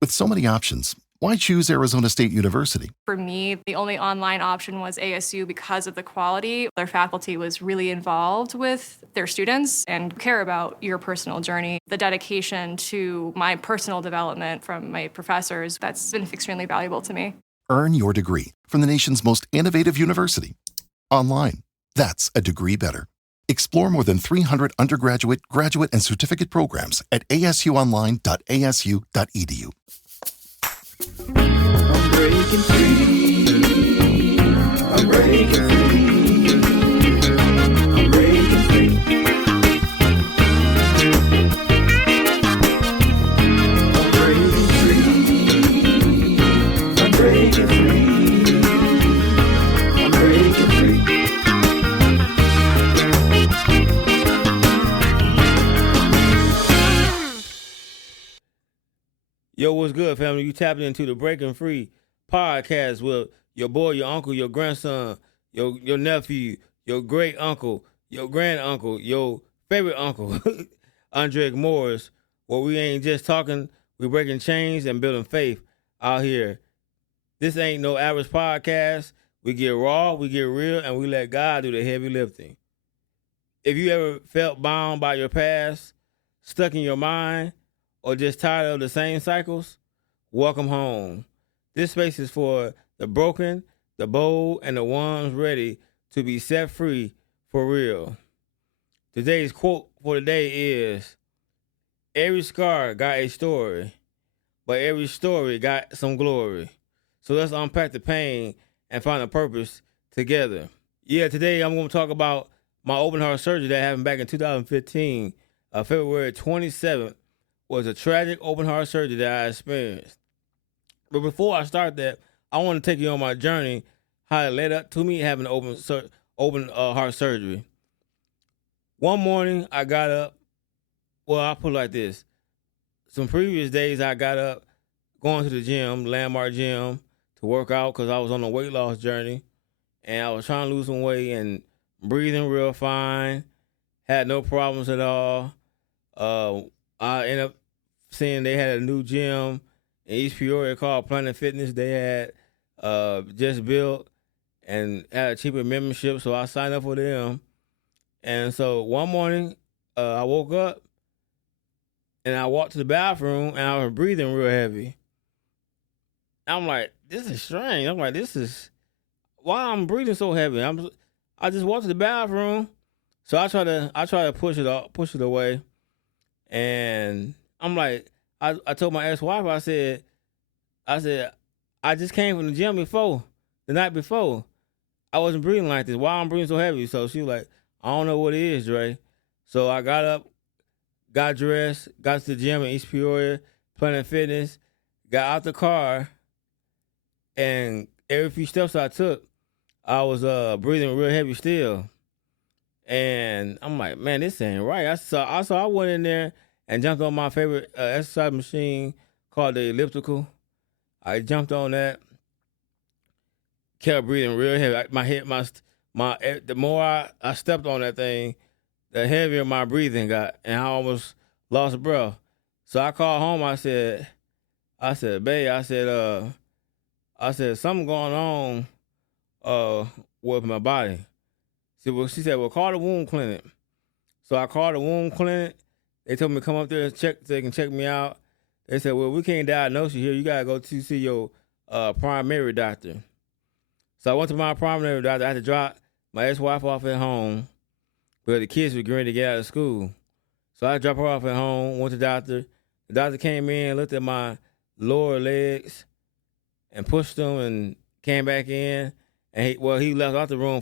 With so many options, why choose Arizona State University? For me, the only online option was ASU because of the quality. Their faculty was really involved with their students and care about your personal journey. The dedication to my personal development from my professors, that's been extremely valuable to me. Earn your degree from the nation's most innovative university. Online. That's a degree better. Explore more than 300 undergraduate, graduate, and certificate programs at asuonline.asu.edu. I'm breaking free. I'm breaking free. I'm breaking free. I'm breaking free. I'm breaking free. I'm breaking free. Yo, what's good, family? You tapping into the Breaking Free podcast with your boy, your uncle, your grandson, your nephew, your great uncle, your grand uncle, your favorite uncle, Andre Morris, where we ain't just talking, we breaking chains and building faith out here. This ain't no average podcast. We get raw, we get real, and we let God do the heavy lifting. If you ever felt bound by your past, stuck in your mind, or just tired of the same cycles, welcome home. This space is for the broken, the bold, and the ones ready to be set free for real. Today's quote for the day is, every scar got a story, but every story got some glory. So let's unpack the pain and find a purpose together. Yeah, today I'm going to talk about my open heart surgery that happened back in 2015, February 27th. Was a tragic open heart surgery that I experienced. But before I start that, I want to take you on my journey, how it led up to me having open heart surgery. One morning, I got up. Well, I'll put it like this. Some previous days, I got up going to the gym, Landmark Gym, to work out because I was on a weight loss journey. And I was trying to lose some weight and breathing real fine. Had no problems at all. I ended up seeing they had a new gym in East Peoria called Planet Fitness. They had just built and had a cheaper membership, so I signed up for them. And so one morning, I woke up and I walked to the bathroom and I was breathing real heavy. I'm like, this is strange. I'm like, this is why I'm breathing so heavy. I just walked to the bathroom, so I try to push it away. And I'm like, I told my ex-wife, I said, I just came from the gym the night before. I wasn't breathing like this. Why I'm breathing so heavy? So she was like, I don't know what it is, Dre. So I got up, got dressed, got to the gym in East Peoria, Planet Fitness, got out the car, and every few steps I took, I was breathing real heavy still. And I'm like, man, this ain't right. So I went in there and jumped on my favorite exercise machine called the elliptical. I jumped on that, kept breathing real heavy. The more I stepped on that thing, the heavier my breathing got, and I almost lost breath. So I called home. I said, babe, I said something going on with my body. She said, well, call the wound clinic. So I called the wound clinic. They told me to come up there and check, so they can check me out. They said, well, we can't diagnose you here. You got to go to see your primary doctor. So I went to my primary doctor. I had to drop my ex-wife off at home because the kids were getting ready to get out of school. So I dropped her off at home, went to the doctor. The doctor came in, looked at my lower legs and pushed them and came back in. And he left out the room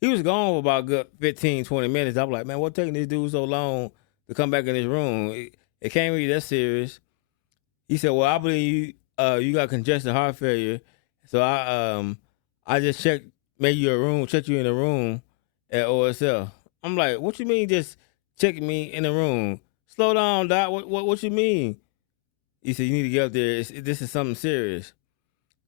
he was gone for about good 15, 20 minutes. I was like, man, what's taking this dude so long to come back in this room? It can't be that serious. He said, well, I believe you got congestive heart failure. So I just checked you in the room at OSL. I'm like, what you mean just checking me in the room? Slow down, doc. What you mean? He said, you need to get up there. This is something serious.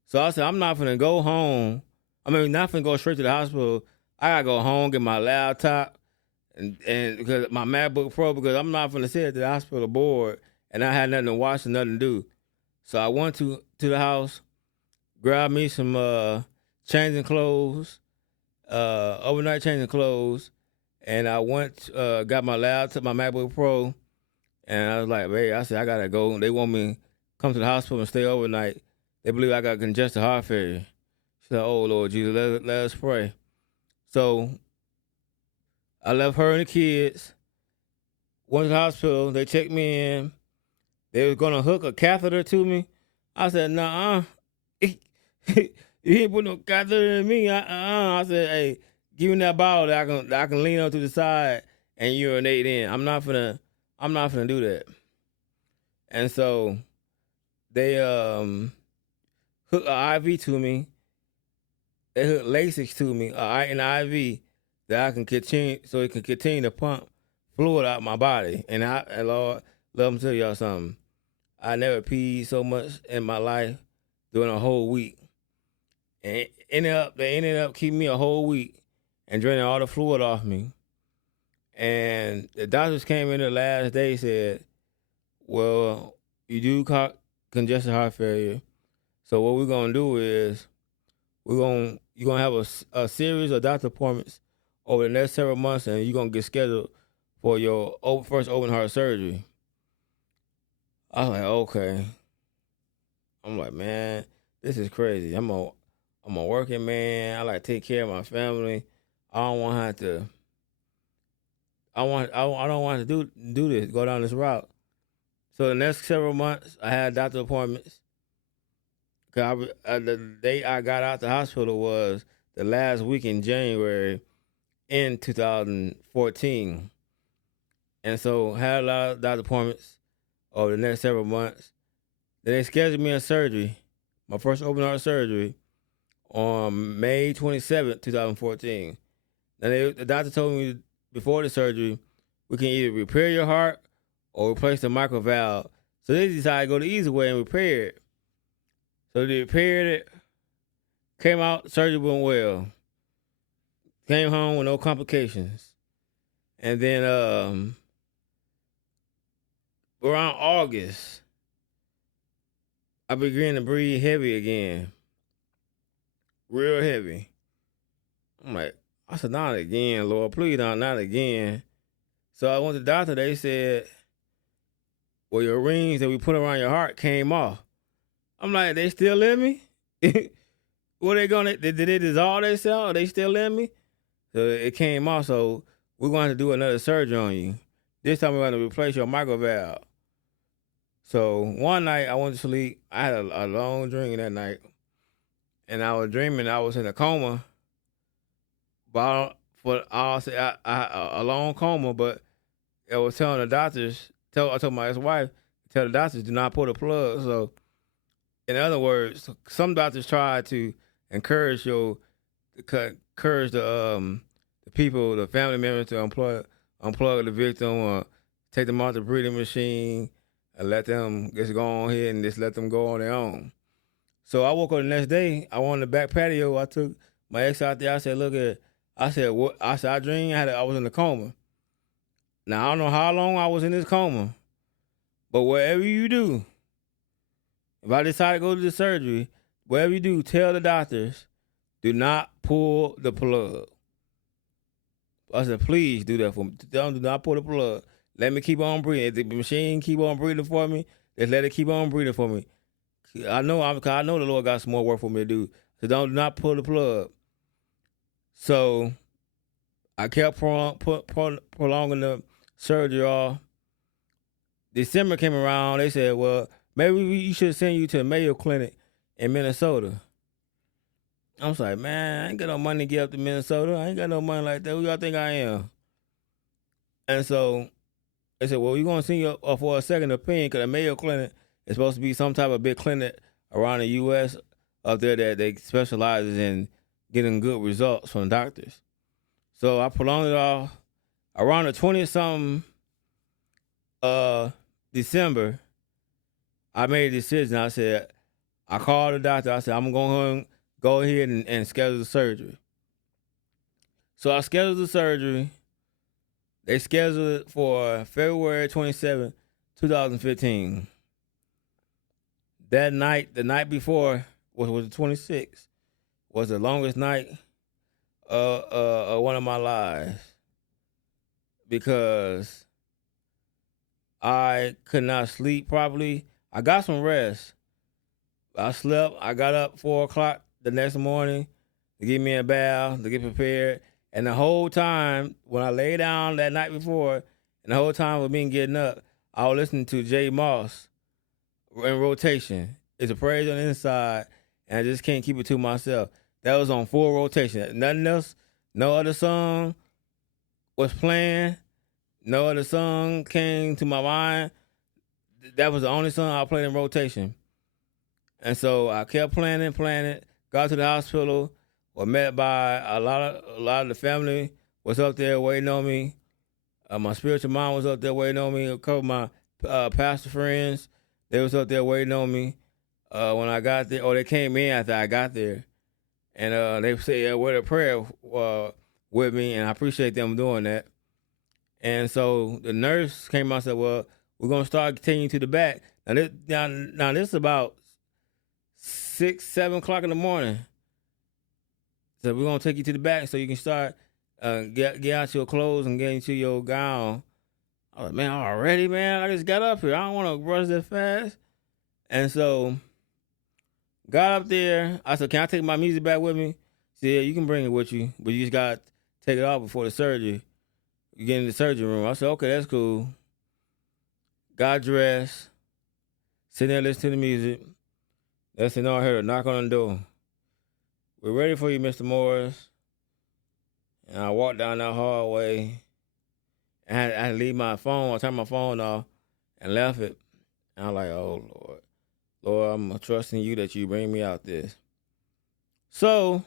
So I said, I'm not finna go home. Not finna go straight to the hospital. I gotta go home, get my laptop, and because my MacBook Pro, because I'm not finna sit at the hospital board and I had nothing to watch and nothing to do. So I went to the house, grabbed me some changing clothes, overnight changing clothes, and I went, got my laptop, my MacBook Pro, and I was like, "Babe," I said, "I gotta go." They want me to come to the hospital and stay overnight. They believe I got congestive heart failure. She said, "Oh Lord Jesus, let us pray." So I left her and the kids. Went to the hospital. They checked me in. They was gonna hook a catheter to me. I said, "Nah, you ain't put no catheter in me." I said, "Hey, give me that bottle that I can lean on to the side and urinate in. I'm not finna do that." And so they hooked an IV to me. They hooked Lasix to me, an IV that I can continue, so it can continue to pump fluid out my body. And Lord, let me tell y'all something. I never peed so much in my life during a whole week. And they ended up keeping me a whole week and draining all the fluid off me. And the doctors came in the last day, said, "Well, you do congestive heart failure. So what we're gonna do is you're gonna have a series of doctor appointments over the next several months, and you're gonna get scheduled for your first open heart surgery." I was like, okay. I'm like, man, this is crazy. I'm a working man. I like to take care of my family. I don't want to have to. I don't want to do this. Go down this route. So the next several months, I had doctor appointments. The day I got out the hospital was the last week in January in 2014, and so had a lot of doctor appointments over the next several months. Then they scheduled me a surgery, my first open heart surgery, on May 27th, 2014. Now the doctor told me before the surgery, we can either repair your heart or replace the mitral valve. So they decided to go the easy way and repair it. So they repaired it, came out, surgery went well. Came home with no complications. And then around August, I began to breathe heavy again. Real heavy. I'm like, I said, not again, Lord. Please not again. So I went to the doctor. They said, well, your rings that we put around your heart came off. I'm like, they still in me? What they gonna, did they dissolve themselves? Are they still in me? So it came off, so we're going to have to do another surgery on you. This time we're going to replace your mitral valve. So one night I went to sleep. I had a long dream that night. And I was dreaming I was in a coma. But I'll say a long coma, but I was telling the doctors, I told my ex-wife, tell the doctors do not pull the plug. So in other words, some doctors try to encourage the people, the family members to unplug the victim or take them out the breathing machine and let them just go on here and just let them go on their own. So I woke up the next day. I went on the back patio. I took my ex out there. I said, look at, I said, what? I said, I dreamed I was in a coma. Now, I don't know how long I was in this coma, but whatever you do, if I decide to go to the surgery, whatever you do, tell the doctors, do not pull the plug. I said, please do that for me. Do not pull the plug. Let me keep on breathing. If the machine keep on breathing for me, just let it keep on breathing for me. I know the Lord got some more work for me to do. So do not pull the plug. So I kept prolonging the surgery off. December came around. They said, well, maybe you should send you to the Mayo Clinic in Minnesota. I was like, man, I ain't got no money to get up to Minnesota. I ain't got no money like that. Who y'all think I am? And so they said, well, you're going to send you for a second opinion because the Mayo Clinic is supposed to be some type of big clinic around the U.S. up there that they specializes in getting good results from doctors. So I prolonged it off. Around the 20-something December, I made a decision. I said, I called the doctor. I said, I'm going to go ahead and schedule the surgery. So I scheduled the surgery. They scheduled it for February 27, 2015. that night, the night before, was the 26th, was the longest night of one of my lives because I could not sleep properly. I got some rest. I slept. I got up 4 o'clock the next morning to get me a bath, to get prepared. And the whole time, when I lay down that night before, and the whole time with me getting up, I was listening to J Moss in rotation. It's a praise on the inside, and I just can't keep it to myself. That was on full rotation. Nothing else, no other song was playing. No other song came to my mind. That was the only song I played in rotation. And so I kept playing it, got to the hospital, was met by a lot of the family was up there waiting on me. My spiritual mom was up there waiting on me. A couple of my pastor friends, they was up there waiting on me. When I got there, or they came in after I got there. And they said a word of prayer with me, and I appreciate them doing that. And so the nurse came out and said, well, we're going to start taking you to the back. Now this is about 6, 7 o'clock in the morning. So we're going to take you to the back so you can start, get out your clothes and get into your gown. I was like, man, already, man? I just got up here. I don't want to rush that fast. And so got up there. I said, can I take my music back with me? She said, yeah, you can bring it with you, but you just got to take it off before the surgery. You get in the surgery room. I said, okay, that's cool. Got dressed, sitting there listening to the music. That's when I heard a knock on the door. We're ready for you, Mr. Morris. And I walked down that hallway. And I had to leave my phone. I turned my phone off and left it. And I'm like, oh, Lord. Lord, I'm trusting you that you bring me out this. So,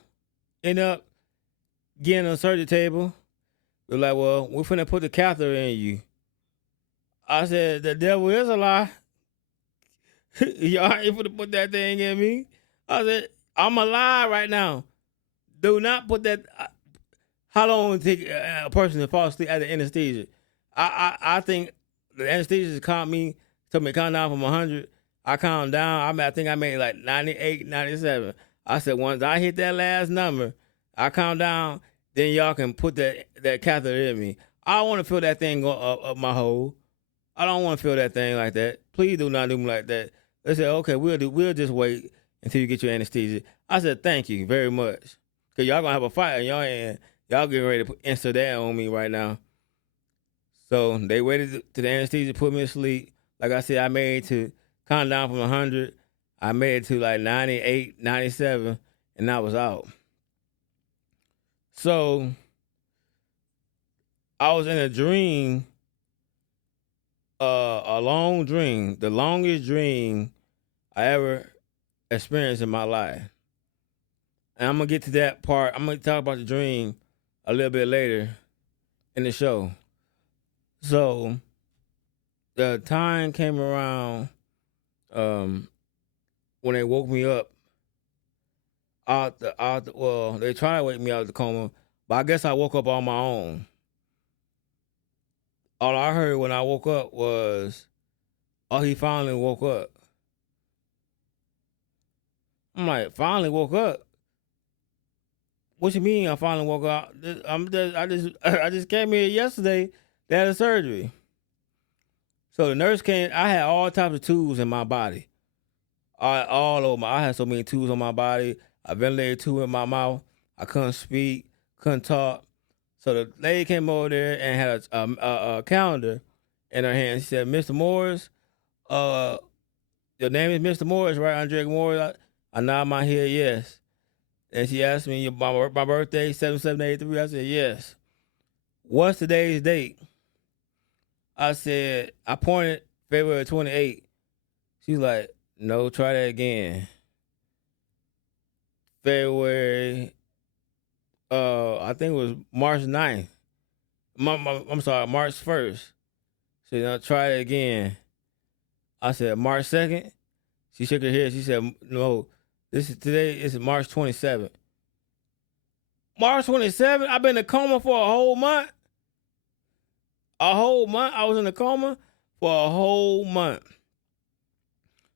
end up getting on the surgery table. They're like, well, we're finna put the catheter in you. I said, the devil is a lie. Y'all ain't finna put that thing in me. I said, I'm alive right now. Do not put that. How long would it take a person to fall asleep after anesthesia? I think the anesthesia caught me, told me to count down from 100. I counted down. I think I made like 98, 97. I said, once I hit that last number, I count down, then y'all can put that catheter in me. I don't want to feel that thing go up my hole. I don't want to feel that thing like that. Please do not do me like that. They said, okay, we'll just wait until you get your anesthesia. I said, thank you very much. Because y'all going to have a fight and y'all getting ready to insert that on me right now. So they waited to the anesthesia, put me to sleep. Like I said, I made it to count down from 100. I made it to like 98, 97, and I was out. So I was in a dream, a long dream, the longest dream I ever experienced in my life. And I'm going to get to that part. I'm going to talk about the dream a little bit later in the show. So the time came around when they woke me up well, they tried to wake me out of the coma, but I guess I woke up on my own. All I heard when I woke up was, oh, he finally woke up. I'm like, finally woke up? What you mean I finally woke up? I just came here yesterday. They had a surgery. So the nurse came. I had all types of tools in my body. All over I had so many tools on my body. I ventilated tube in my mouth. I couldn't speak, couldn't talk. So the lady came over there and had a calendar in her hand. She said, Mr. Morris, your name is Mr. Morris, right? Andre Morris? I nod my head, yes. And she asked me, my birthday, 7783. I said, yes. What's today's date? I said, I pointed February 28th. She's like, no, try that again. February, I think it was March 9th. I'm sorry, March 1st. She said, now try it again. I said, March 2nd? She shook her head. She said, no, today is March 27th. March 27th? I've been in a coma for a whole month? A whole month? I was in a coma for a whole month.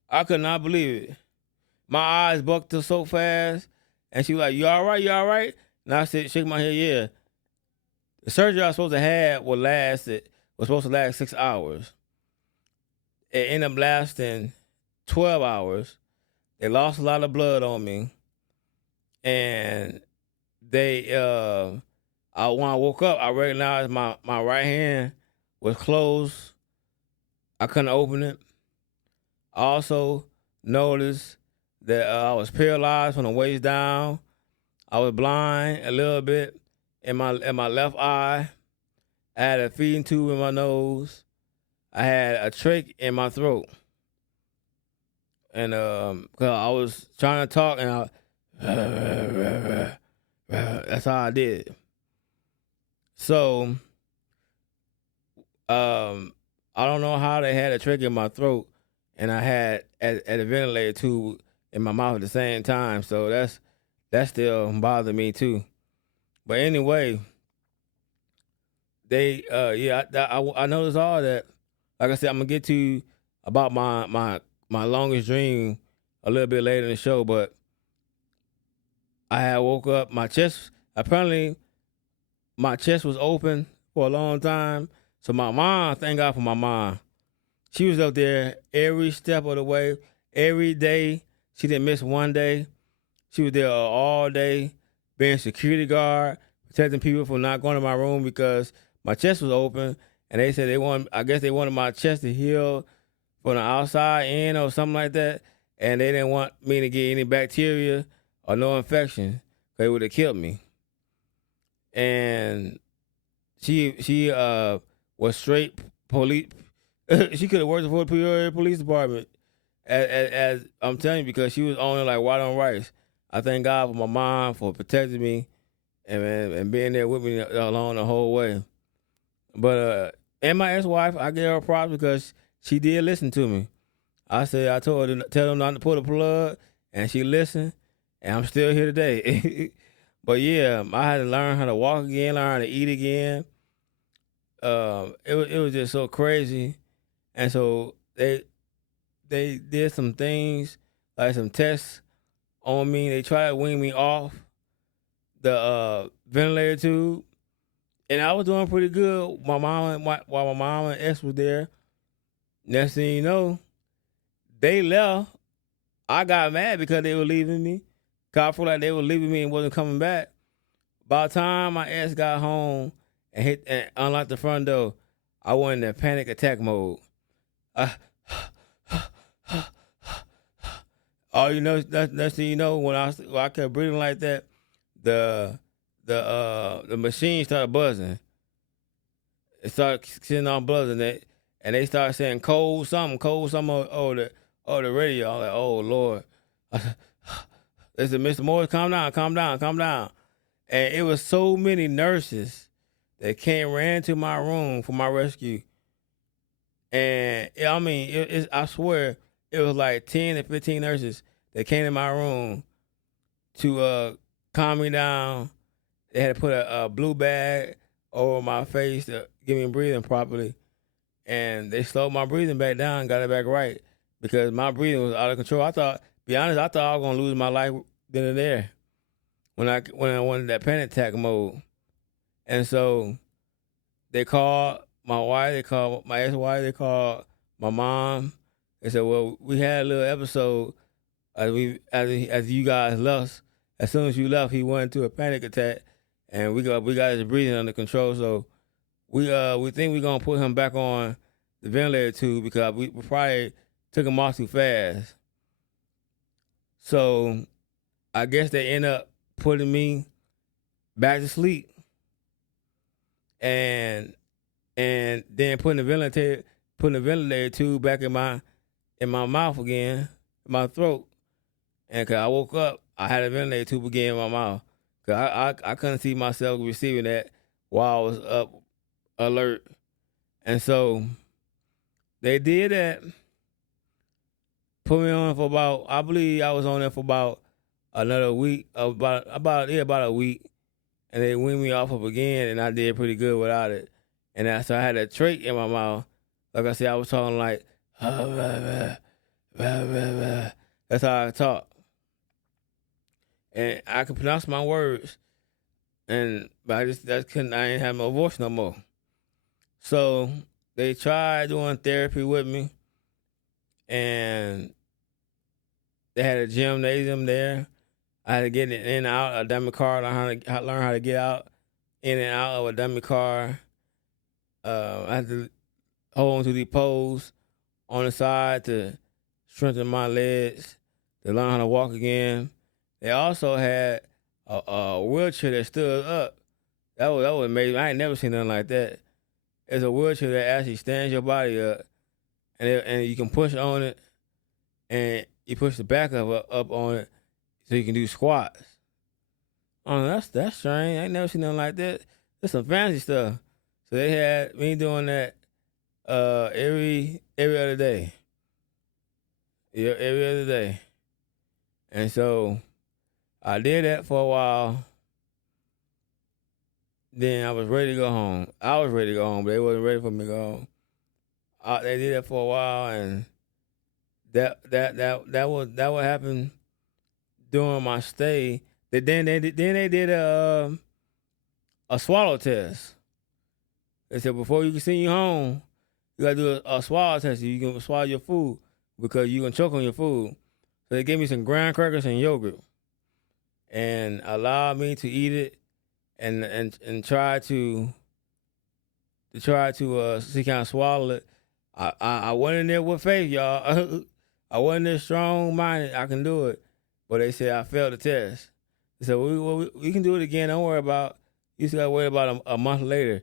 I could not believe it. My eyes bucked up so fast, and she was like, "You all right? You all right?" And I said, shake my head, yeah. The surgery I was supposed to have was supposed to last 6 hours. It ended up lasting 12 hours. They lost a lot of blood on me, and when I woke up, I recognized my right hand was closed. I couldn't open it. I also noticed that I was paralyzed from the waist down. I was blind a little bit in my left eye. I had a feeding tube in my nose. I had a trach in my throat. And cause I was trying to talk, and that's how I did. So, I don't know how they had a trach in my throat, and I had a ventilator tube in my mouth at the same time. So that still bothered me too. But anyway, I noticed all that. Like I said, I'm gonna get to about my longest dream a little bit later in the show. But I had woke up, my chest was open for a long time. So my mom, thank God for my mom. She was up there every step of the way, every day. She didn't miss one day. She was there all day, being security guard, protecting people from not going to my room because my chest was open, and they said they wanted my chest to heal from the outside in or something like that, and they didn't want me to get any bacteria or no infection, because it would have killed me. And she was straight police. She could have worked for the Peoria Police Department, as I'm telling you, because she was on it like white on rice. I thank God for my mom for protecting me and being there with me along the whole way. But and my ex-wife, I give her props because she did listen to me. I told her to tell them not to pull the plug, and she listened, and I'm still here today. But yeah, I had to learn how to walk again, learn how to eat again. It was just so crazy, and so they did some things, like some tests on me. They tried to wean me off the ventilator tube, and I was doing pretty good. While my mom and ex was there. Next thing you know, they left. I got mad because they were leaving me. Cause I felt like they were leaving me and wasn't coming back. By the time my ex got home and unlocked the front door, I went in that panic attack mode. Oh, you know, next thing you know, when I kept breathing like that, the machine started buzzing. It started sitting on buzzing, and they started saying cold something over the radio. I'm like, oh Lord. They said, Mr. Morris, calm down. And it was so many nurses that ran to my room for my rescue. And I mean, I swear, it was like 10 to 15 nurses that came to my room to calm me down. They had to put a blue bag over my face to get me breathing properly. And they slowed my breathing back down, got it back right, because my breathing was out of control. I thought I was going to lose my life then and there when I went in that panic attack mode. And so they called my wife, they called my ex-wife, they called my mom. They said, well, we had a little episode as you guys left. As soon as you left, he went into a panic attack, and we got his breathing under control. So we think we're gonna put him back on the ventilator tube because we probably took him off too fast. So I guess they end up putting me back to sleep, and then putting the ventilator tube back in my mouth again, in my throat. And cause I woke up, I had a ventilator tube again in my mouth. Cause I couldn't see myself receiving that while I was up alert. And so they did that. Put me on for about, I believe I was on there for about another week, about a week. And they weaned me off again, and I did pretty good without it. And so I had a trach in my mouth. Like I said, I was talking like, blah, blah, blah. That's how I talk. And I can pronounce my words. But I ain't have no voice no more. So they tried doing therapy with me, and they had a gymnasium there. I had to get in and out of a dummy car, learn how to get out in and out of a dummy car. I had to hold on to the poles on the side to strengthen my legs, to learn how to walk again. They also had a wheelchair that stood up. That was amazing. I ain't never seen nothing like that. It's a wheelchair that actually stands your body up, and you can push on it, and you push the back of it up on it, so you can do squats. Oh, that's strange. I ain't never seen nothing like that. That's some fancy stuff. So they had me doing that every other day. Yeah, every other day. And so I did that for a while. Then I was ready to go home. I was ready to go home, but they wasn't ready for me to go home. They did that for a while, and that what happened during my stay. Then they did a swallow test. They said before you can send you home, you gotta do a swallow test so you can swallow your food because you can choke on your food. So they gave me some graham crackers and yogurt, and allowed me to eat it, and try to see kind of swallow it. I went in there with faith, y'all. I wasn't this strong minded. I can do it, but they said I failed the test. They said we can do it again. Don't worry about. You still got to wait about a month later.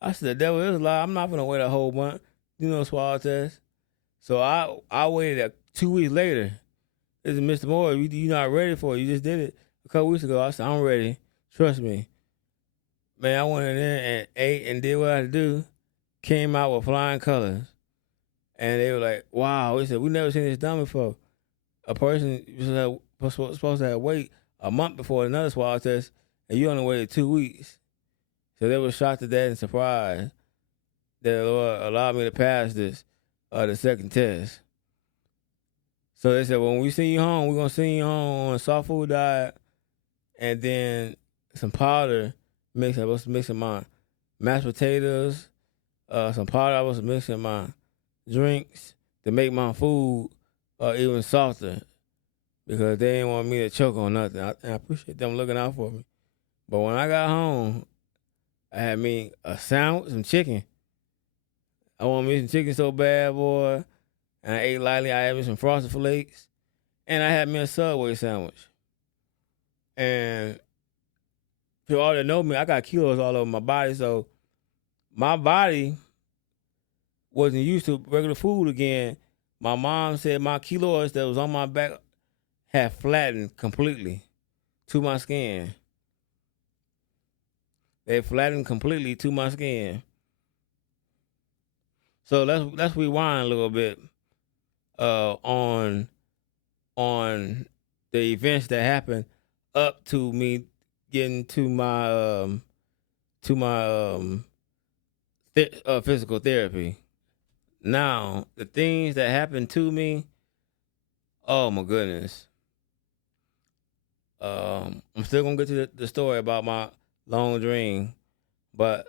I said the devil is a lie. I'm not gonna wait a whole month. Swallow test. So I waited 2 weeks later. This is Mr. Moore. You not ready for it. You just did it a couple weeks ago. I said I'm ready. Trust me. Man, I went in there and ate and did what I had to do. Came out with flying colors. And they were like, wow. They said, we never seen this done before. A person was supposed to have wait a month before another swallow test, and you only waited 2 weeks. So they were shocked at that and surprised that the Lord allowed me to pass the second test. So they said, when we send you home, we're going to send you home on a soft food diet and then some powder. I was mixing my mashed potatoes, some powder. I was mixing my drinks to make my food even softer because they didn't want me to choke on nothing. I appreciate them looking out for me. But when I got home, I had me a sandwich, some chicken. I wanted me some chicken so bad, boy. And I ate lightly. I had me some Frosted Flakes. And I had me a Subway sandwich. And for all that know me, I got kilos all over my body. So my body wasn't used to regular food again. My mom said my kilos that was on my back had flattened completely to my skin. They flattened completely to my skin. So let's rewind a little bit on the events that happened up to me getting to my physical therapy. Now, the things that happened to me, oh my goodness. I'm still gonna get to the story about my long dream, but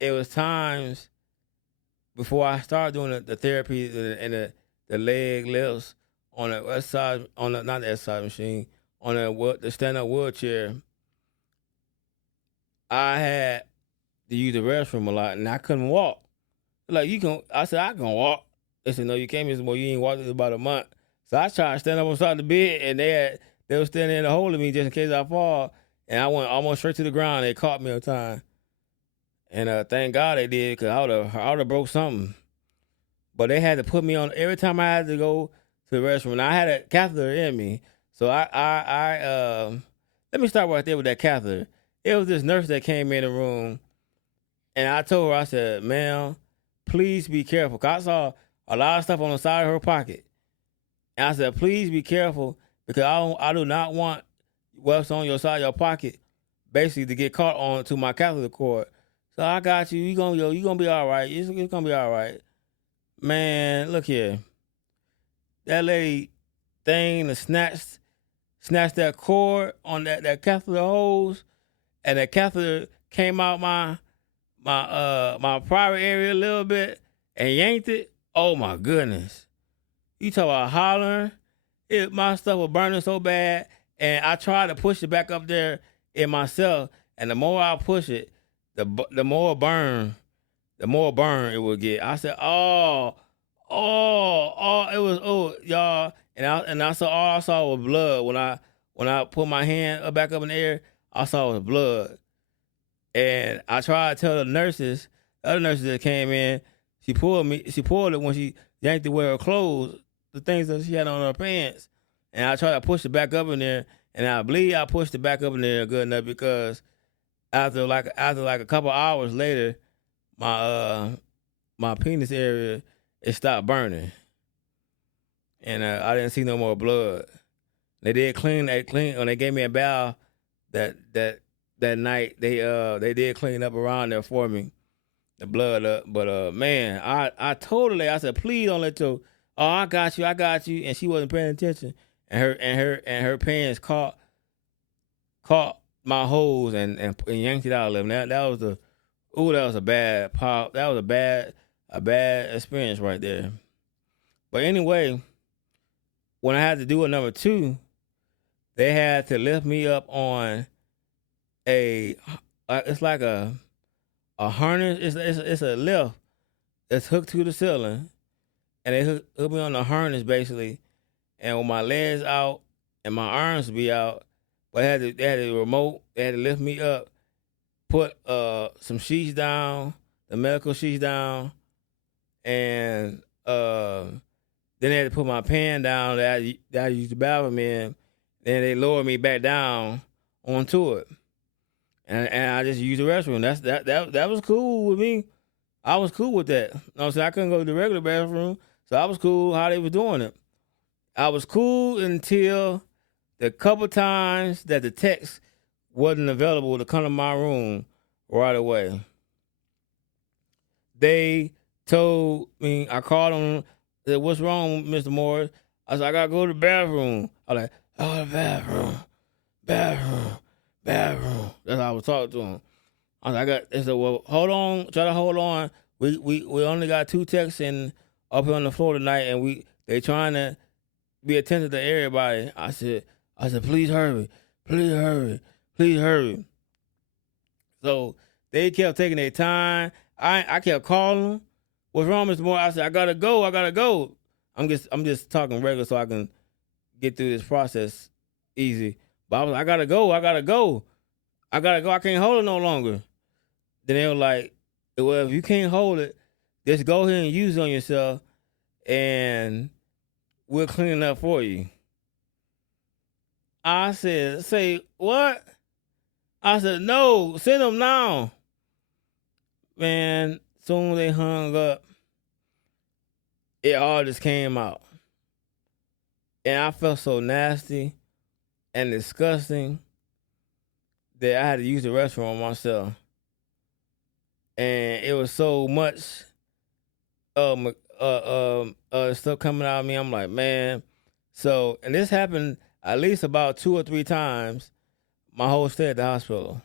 it was times before I started doing the therapy and the leg lifts on the exercise, not the exercise machine, on the stand-up wheelchair. I had to use the restroom a lot, and I couldn't walk. Like, I said, I can walk. They said, no, you can't, Mr. Moore. You ain't walked in about a month. So I tried to stand up on the side of the bed, and they were standing in the hole of me just in case I fall. And I went almost straight to the ground. They caught me on time. And thank God they did, because I would have broke something. But they had to put me on, every time I had to go to the restroom, and I had a catheter in me. So I let me start right there with that catheter. It was this nurse that came in the room, and I told her, I said, ma'am, please be careful. 'Cause I saw a lot of stuff on the side of her pocket. And I said, please be careful, because I do not want what's on your side of your pocket basically to get caught on to my catheter cord. So I got you. You gonna be all right. It's gonna be all right. Man, look here. that lady thing to snatched that cord on that catheter hose, and that catheter came out my private area a little bit and yanked it. Oh my goodness! You talk about hollering. My stuff was burning so bad, and I tried to push it back up there in myself, and the more I push it, the more burn it would get. I said, oh, it was y'all, and I saw all I saw was blood when I put my hand back up in the air. I saw was blood, and I tried to tell the other nurses that came in. She pulled it when she yanked away her clothes, the things that she had on her pants, and I tried to push it back up in there, and I believe I pushed it back up in there good enough because after like a couple hours later, my penis area it stopped burning, and I didn't see no more blood. They did clean when they gave me a bath that night. They did clean up around there for me, the blood up. But man, I said, please don't let your I got you, and she wasn't paying attention, and her pants caught my hose and yanked it out of them. That was a bad pop. That was a bad experience right there. But anyway, when I had to do a number 2, they had to lift me up on it's like a harness. It's a lift that's hooked to the ceiling, and they hooked me on the harness basically. And with my legs out and my arms be out, but they had the remote. They had to lift me up, put some sheets down, the medical sheets down, and then they had to put my pan down that I used the bathroom in. Then they lowered me back down onto it, and I just used the restroom. That was cool with me. I was cool with that. You know what I'm saying? I couldn't go to the regular bathroom, so I was cool how they was doing it. I was cool until the couple times that the text wasn't available to come to my room right away. They told me, I called them, said, "What's wrong, Mr. Morris?" I said, "I gotta go to the bathroom." I was like, "Oh, the bathroom. That's how I was talking to him. I was like, they said, "Well, hold on, try to hold on. We only got 2 texts up here on the floor tonight, and they trying to be attentive to everybody." I said, "Please hurry. So they kept taking their time. I kept calling them. "What's wrong, Mr. Moore?" I said, I gotta go. I'm just talking regular so I can get through this process easy. But I was like, I gotta go. I can't hold it no longer. Then they were like, "Well, if you can't hold it, just go ahead and use it on yourself, and we'll clean it up for you." I said, "Say what?" I said, "No, send them now." Man, soon as they hung up, it all just came out. And I felt so nasty and disgusting that I had to use the restroom on myself. And it was so much stuff coming out of me. I'm like, man. So, and this happened at least about 2 or 3 times my whole stay at the hospital.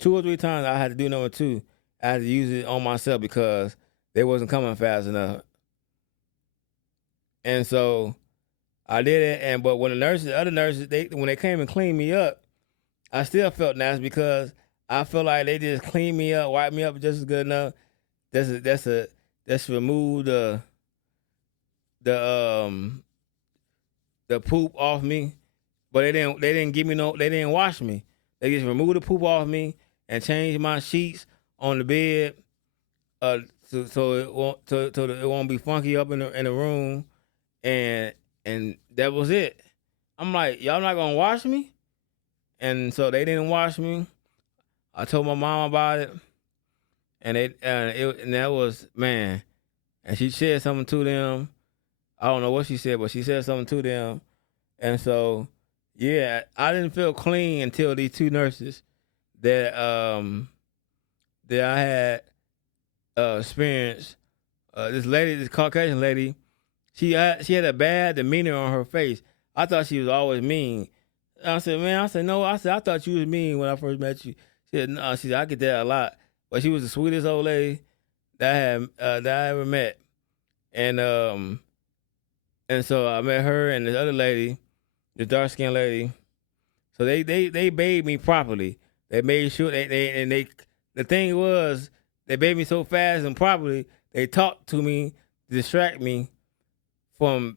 2 or 3 times I had to do number 2. I had to use it on myself because they wasn't coming fast enough. And so I did it, but when the other nurses, when they came and cleaned me up, I still felt nasty because I felt like they just cleaned me up, wiped me up just as good enough. That's remove the poop off me, but they didn't give me they didn't wash me. They just removed the poop off me and changed my sheets on the bed, so it won't be funky up in the room, and that was it. I'm like, y'all not gonna wash me? And so they didn't wash me. I told my mom about it, and that was, man. And she said something to them. I don't know what she said, but she said something to them. And so, yeah, I didn't feel clean until these 2 nurses that I had experienced. This Caucasian lady, she had a bad demeanor on her face. I thought she was always mean. I said, man, no. I thought you was mean when I first met you. She said, no. She said, I get that a lot. But she was the sweetest old lady that I ever met. And so I met her and this other lady, the dark skinned lady. So they bathed me properly. They made sure the thing was, they bathed me so fast and properly. They talked to me to distract me from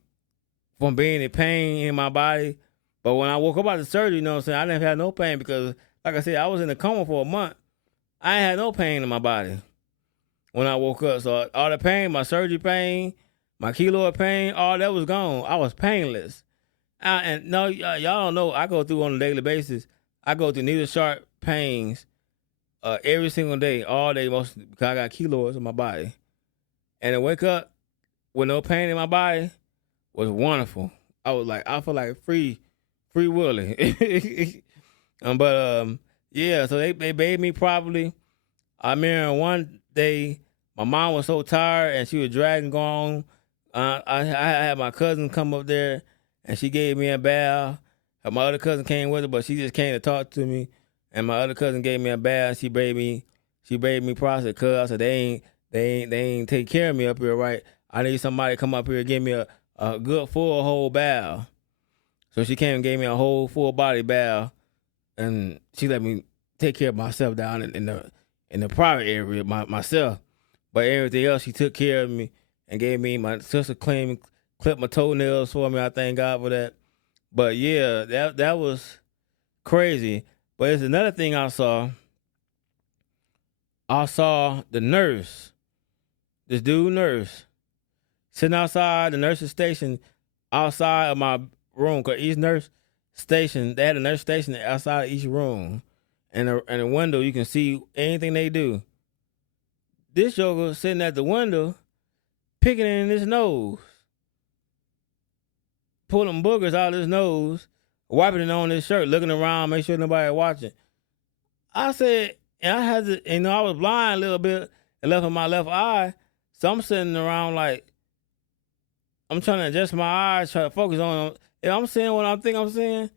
being in pain in my body. But when I woke up out of surgery, you know what I'm saying, I didn't have no pain because, like I said, I was in a coma for a month. I ain't had no pain in my body when I woke up. So all the pain, my surgery pain, my keloid pain, all that was gone. I was painless. Y'all don't know, I go through on a daily basis. I go through needle sharp pains every single day, all day, mostly because I got keloids in my body. And to wake up with no pain in my body was wonderful. I feel like free willing. Yeah, so they bathed me properly. I remember one day my mom was so tired and she was dragging on. I had my cousin come up there and she gave me a bath. My other cousin came with her, but she just came to talk to me. And my other cousin gave me a bath. She bathed me properly. Cause I said they ain't take care of me up here right. I need somebody to come up here and give me a good full whole bath. So she came and gave me a whole full body bath, and she let me take care of myself down in the private area myself. But everything else, she took care of me and gave me, my sister clipped my toenails for me. I thank God for that. But yeah, that was crazy. But there's another thing I saw. I saw the nurse, this dude nurse, sitting outside the nurse's station outside of my room. Because each nurse station, they had a nurse station outside of each room. And a window, you can see anything they do. This joker sitting at the window, picking in his nose, pulling boogers out of his nose, wiping it on his shirt, looking around, make sure nobody watching. I said, and I had to, I was blind a little bit and left in my left eye. So I'm sitting around like, I'm trying to adjust my eyes, try to focus on him. And I'm seeing what I think I'm seeing.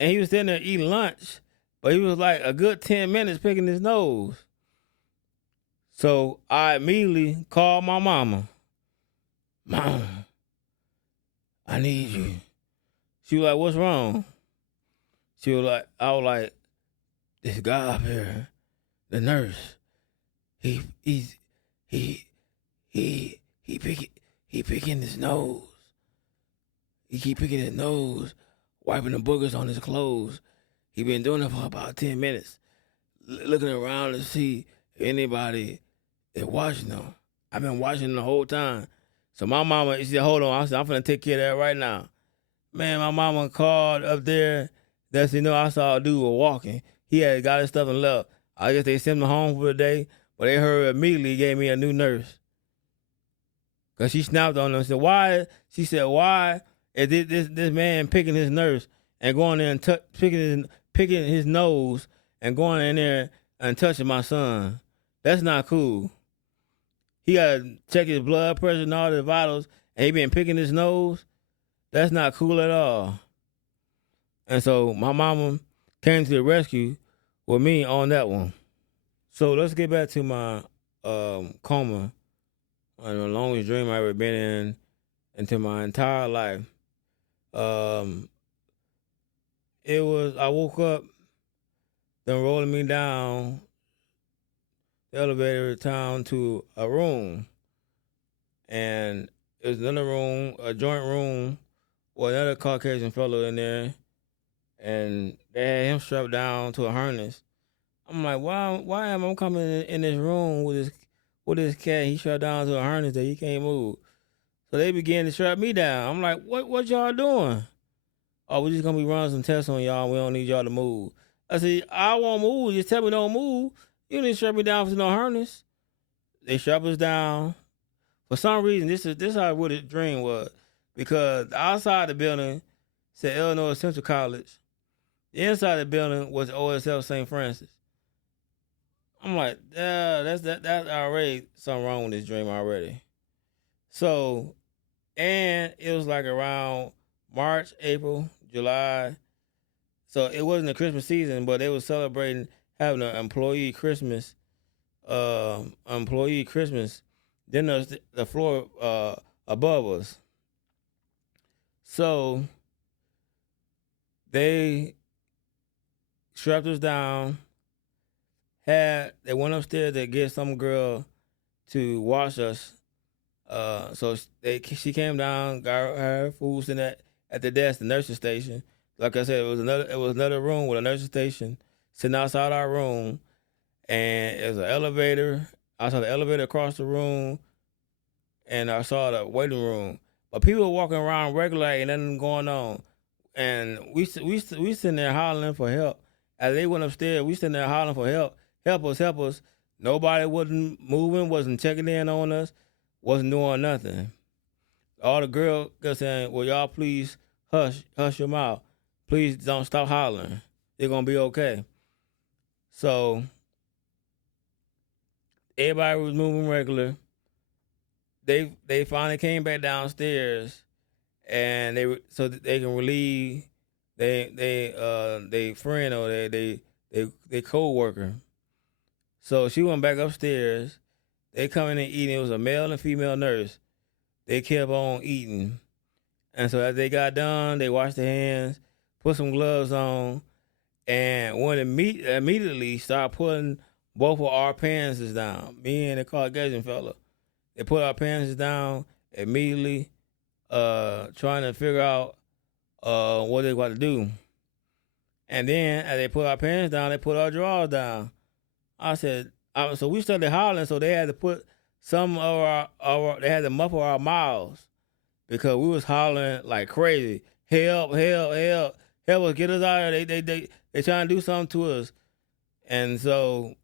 And he was sitting there eating lunch, but he was like a good 10 minutes picking his nose. So I immediately called my mama. Mom, I need you. She was like, what's wrong? She was like, I was like, this guy up here, the nurse, he picking his nose. He keep picking his nose, wiping the boogers on his clothes. He been doing it for about 10 minutes, looking around to see if anybody is watching him. I've been watching him the whole time. So my mama, she said, hold on. I said, I'm finna take care of that right now. Man, my mama called up there. That's, I saw a dude walking. He had got his stuff and left. I guess they sent him home for the day, but they heard immediately gave me a new nurse. Because she snapped on them and said, why? She said, why is this man picking his nurse and going there and picking his nose and going in there and touching my son? That's not cool. He got to check his blood pressure and all the vitals, and he been picking his nose. That's not cool at all. And so my mama came to the rescue with me on that one. So let's get back to my coma. The longest dream I've ever been in into my entire life. It was, I woke up, then rolling me down the elevator down to a room. And it was another room, a joint room, with another Caucasian fellow in there. And they had him strapped down to a harness. I'm like, why am I coming in this room with this cat? He strapped down to a harness that he can't move. So they began to strap me down. I'm like, what y'all doing? Oh, we're just gonna be running some tests on y'all. We don't need y'all to move. I said, I won't move. Just tell me don't move. You didn't strap me down for no harness. They strap us down. For some reason, this is how what his dream was. Because outside the building said Illinois Central College. The inside the building was OSF St. Francis. I'm like, that's already something wrong with this dream already. So and it was like around March, April, July. So it wasn't the Christmas season, but they were celebrating having an employee Christmas. Employee Christmas. Then there's the floor above us. So they strapped us down. They went upstairs to get some girl to wash us. So she came down, got her food sitting at the desk, the nursing station. Like I said, it was another room with a nursing station sitting outside our room, and it was an elevator. I saw the elevator across the room, and I saw the waiting room. But people were walking around regularly and nothing going on, and we sitting there hollering for help. As they went upstairs, we sitting there hollering for help. Help us, help us. Nobody wasn't moving, wasn't checking in on us, wasn't doing nothing. All the girls kept saying, well, y'all please hush your mouth. Please don't stop hollering. It's going to be okay. So everybody was moving regular. They finally came back downstairs, and so that they can relieve they friend or they co-worker. So she went back upstairs. They come in and eating. It was a male and female nurse. They kept on eating. And so as they got done, they washed their hands, put some gloves on, and when immediately started putting both of our pants down. Me and the Caucasian fella. They put our pants down immediately, trying to figure out what they about to do. And then as they put our pants down, they put our drawers down. I said, so we started hollering, so they had to put some of they had to muffle our mouths because we was hollering like crazy. Help, help, help, help us, get us out of here. They trying to do something to us. And so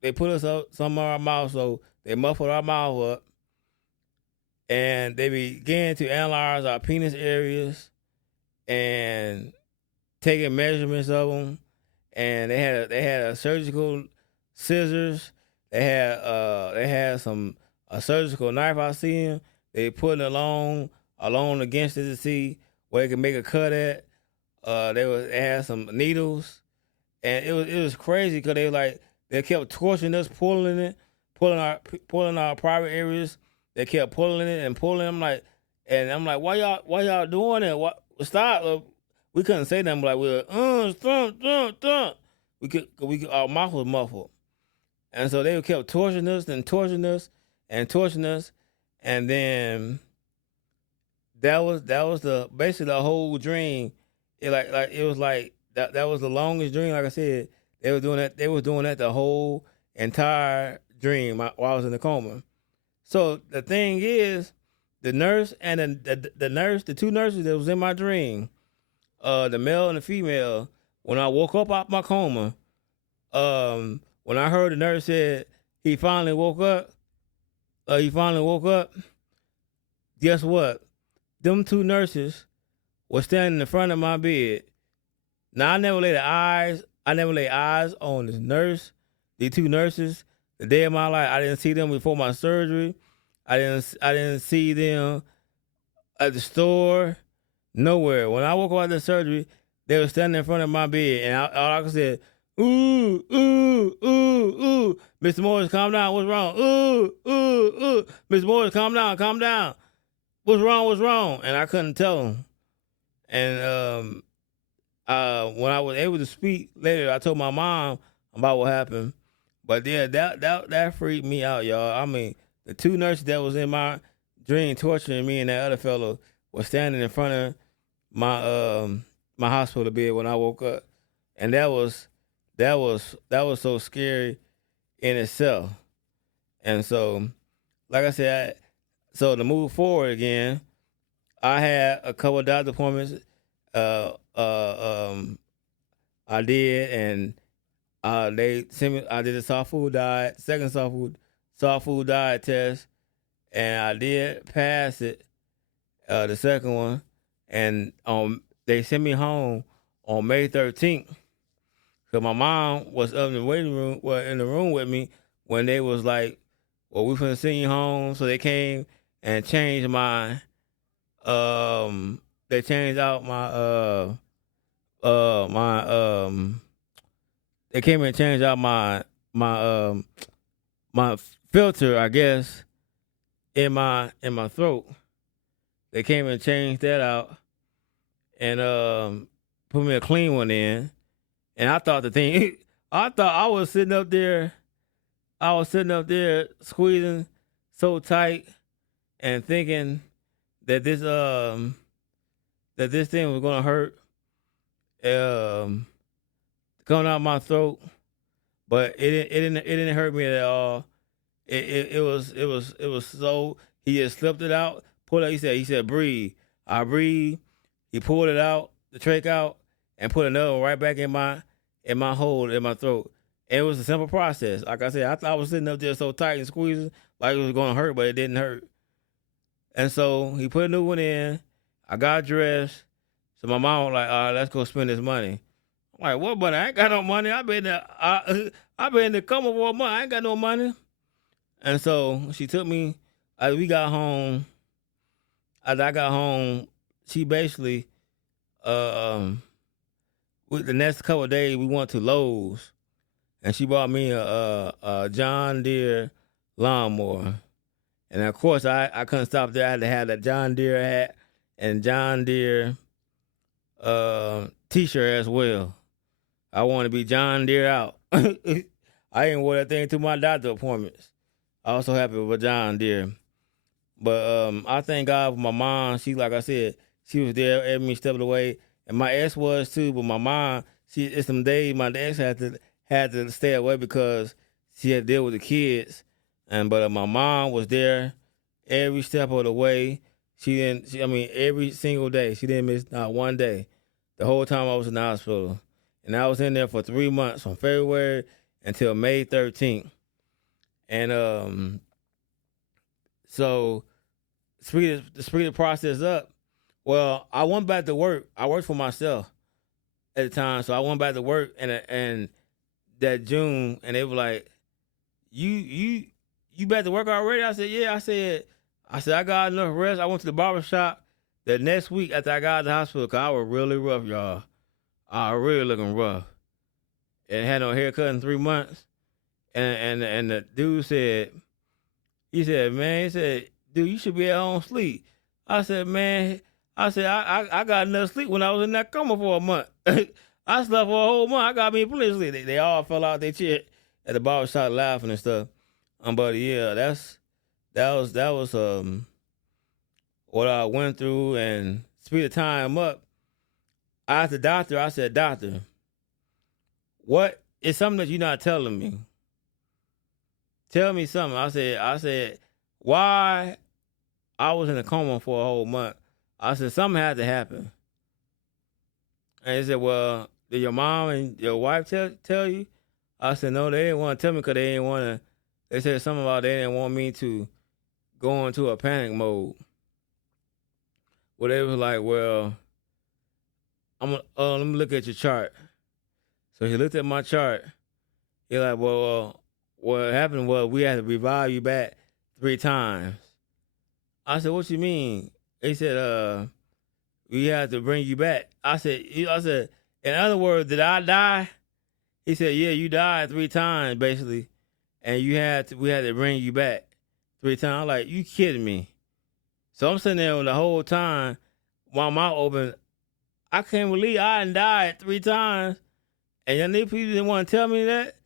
they put us up some of our mouths, so they muffled our mouth up. And they began to analyze our penis areas and taking measurements of them. And they had a surgical scissors. They had a surgical knife. I see them. They put it along against it to see where they could make a cut at. They had some needles, and it was crazy because they kept torturing us, pulling our private areas. They kept pulling it and pulling. I'm like, why y'all doing it? What? Stop! We couldn't say nothing. Like we were thump. Our mouth was muffled. And so they kept torturing us and torturing us and torturing us, and then that was basically the whole dream. It was like that was the longest dream. Like I said, they were doing that the whole entire dream while I was in the coma. So the thing is, the nurse and the two nurses that was in my dream, the male and the female, when I woke up out my coma, when I heard the nurse said he finally woke up, guess what? Them two nurses were standing in front of my bed. Now I never laid eyes on this nurse, these two nurses, the day of my life. I didn't see them before my surgery. I didn't see them at the store, nowhere. When I woke up out the surgery, they were standing in front of my bed, and all I could say, ooh, ooh, ooh, ooh. Mr. Morris, calm down. What's wrong? Ooh, ooh, ooh. Mr. Morris, calm down. What's wrong? And I couldn't tell them. And when I was able to speak later, I told my mom about what happened. But yeah, that freaked me out, y'all. I mean, the two nurses that was in my dream torturing me and that other fellow was standing in front of my my hospital bed when I woke up, and that was so scary in itself. And so, like I said, so to move forward again, I had a couple of doctor appointments. I did, and they sent me. I did a soft food diet, second soft food diet test, and I did pass it, the second one, and they sent me home on May 13th. Cause my mom was up in the waiting room, in the room with me when they was like, "Well, we finna send you home." So they came and changed my They changed out my they came and changed out my filter, I guess, in my throat. They came and changed that out and put me a clean one in. And I thought I thought I was sitting up there squeezing so tight and thinking that this thing was gonna hurt coming out my throat, but it didn't hurt me at all. It was so, he just slipped it out, pulled it. He said breathe. I breathed. He pulled it out, the trach out, and put another one right back in my hole in my throat. And it was a simple process. Like I said, I thought I was sitting up there so tight and squeezing like it was gonna hurt, but it didn't hurt. And so he put a new one in. I got dressed. So my mom was like, all right, let's go spend this money. I'm like, what money? I ain't got no money. I've been in the coma for a month. I ain't got no money. And so she took me, as I got home, she basically, with the next couple of days, we went to Lowe's. And she bought me a John Deere lawnmower. And of course, I couldn't stop there. I had to have that John Deere hat and John Deere t-shirt as well. I want to be John Deere out. I ain't wore that thing to my doctor appointments. I was so happy with John Deere. But I thank God for my mom. She, like I said, she was there every step of the way. And my ex was too, but my mom, it's some days my ex had to stay away because she had to deal with the kids. But my mom was there every step of the way. Every single day. She didn't miss not one day. The whole time I was in the hospital. And I was in there for 3 months, from February until May 13th. And so to speed the process up, well, I went back to work. I worked for myself at the time, so I went back to work and that June, and they were like, you back to work already? I said, yeah. I said I got enough rest. I went to the barber shop the next week after I got out of the hospital because I was really rough, y'all. I was really looking rough. And had no haircut in 3 months. And the dude said, dude, you should be at home sleep. I said, man, I got enough sleep when I was in that coma for a month. I slept for a whole month. I got me plenty of sleep. They all fell out their chair at the barber shop laughing and stuff. But yeah, that was what I went through. And speed of time up, I asked the doctor, I said, doctor, what is something that you're not telling me? Tell me something. I said, why I was in a coma for a whole month. I said, something had to happen. And he said, well, did your mom and your wife tell you? I said, no, they didn't want to tell me because they didn't want to. They said something about they didn't want me to go into a panic mode. Well, they was like, well, let me look at your chart. So he looked at my chart. He like, well, what happened was we had to revive you back 3 times. I said, what you mean? He said, we had to bring you back. I said, in other words, did I die? He said, yeah, you died 3 times, basically. And we had to bring you back 3 times. I'm like, you kidding me? So I'm sitting there the whole time, my mouth open. I can't believe I done died 3 times. And y'all people didn't want to tell me that.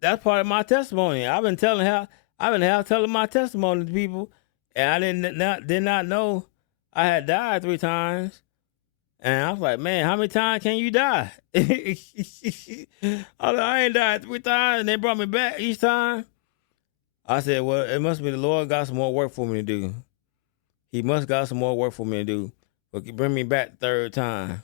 That's part of my testimony. I've been telling my testimony to people, and I did not know I had died 3 times. And I was like, man, how many times can you die? I ain't died 3 times, and they brought me back each time. I said, well, it must be the Lord got some more work for me to do. He must got some more work for me to do. But he bring me back the 3rd time.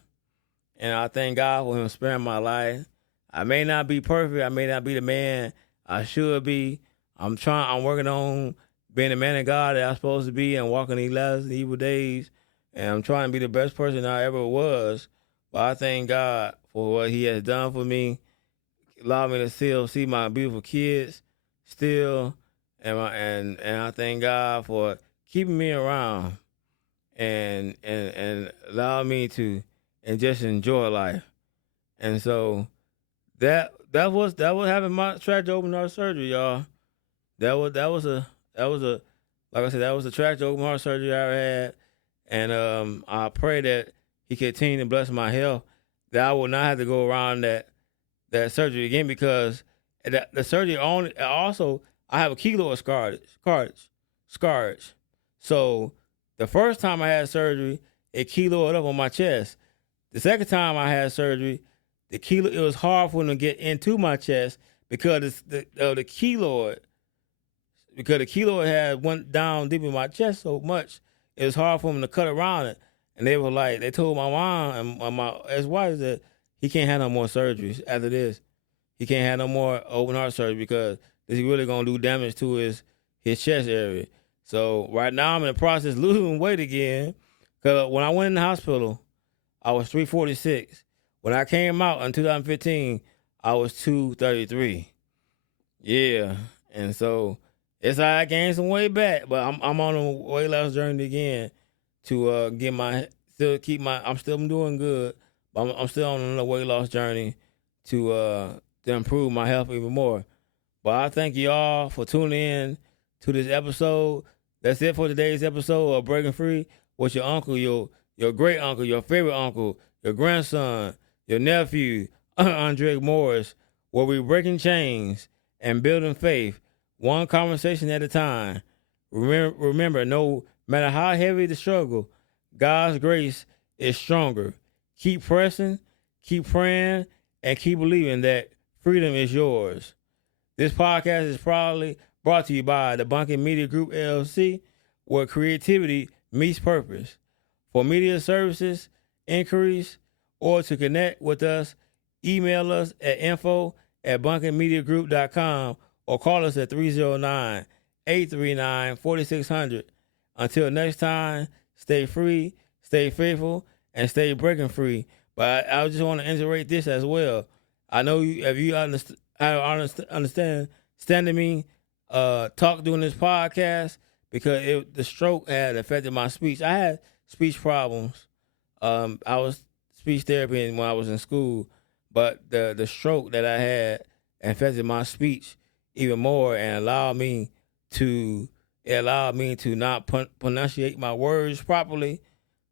And I thank God for him sparing my life. I may not be perfect. I may not be the man I should be. I'm working on being the man of God that I'm supposed to be and walking these last and evil days. And I'm trying to be the best person I ever was. But I thank God for what he has done for me. Allowed me to still see my beautiful kids still. And I thank God for keeping me around. and allow me to and just enjoy life. And so that was having my tracheal open heart surgery, y'all. That was a like I said, that was the tracheal open heart surgery I had. And I pray that he continue to bless my health, that I will not have to go around that surgery again, because the surgery also I have a keloid scarage. So the first time I had surgery, it keloid up on my chest. The second time I had surgery, it was hard for them to get into my chest because the keloid had went down deep in my chest so much, it was hard for them to cut around it. And they were like, they told my mom and my ex-wife that he can't have no more surgeries after this. He can't have no more open heart surgery because this is really gonna do damage to his chest area. So right now I'm in the process of losing weight again. Cause when I went in the hospital, I was 346. When I came out in 2015, I was 233. Yeah, and so it's like I gained some weight back, but I'm on a weight loss journey again to I'm still doing good, but I'm still on a weight loss journey to improve my health even more. But I thank y'all for tuning in to this episode. That's it for today's episode of Breaking Free with your uncle, your great uncle, your favorite uncle, your grandson, your nephew, Andre Morris, where we breaking chains and building faith, one conversation at a time. Remember, no matter how heavy the struggle, God's grace is stronger. Keep pressing, keep praying, and keep believing that freedom is yours. This podcast is proudly brought to you by the Bunkin Media Group, LLC, where creativity meets purpose. For media services, inquiries, or to connect with us, email us at info@bunkinmediagroup.com or call us at 309-839-4600. Until next time, stay free, stay faithful, and stay breaking free. But I just want to iterate this as well. I know if you understand me talk during this podcast, because the stroke had affected my speech. I had speech problems. I was speech therapy when I was in school, but the stroke that I had affected my speech even more and allowed me to not pronunciate my words properly.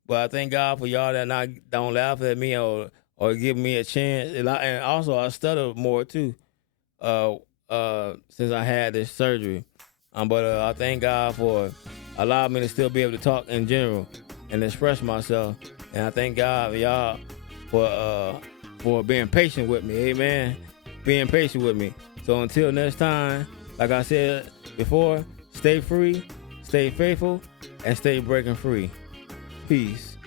But I thank God for y'all that don't laugh at me or give me a chance. And also I stutter more too, since I had this surgery. But I thank God for allowing me to still be able to talk in general and express myself. And I thank God for y'all for being patient with me. Amen. Being patient with me. So until next time, like I said before, stay free, stay faithful, and stay breaking free. Peace.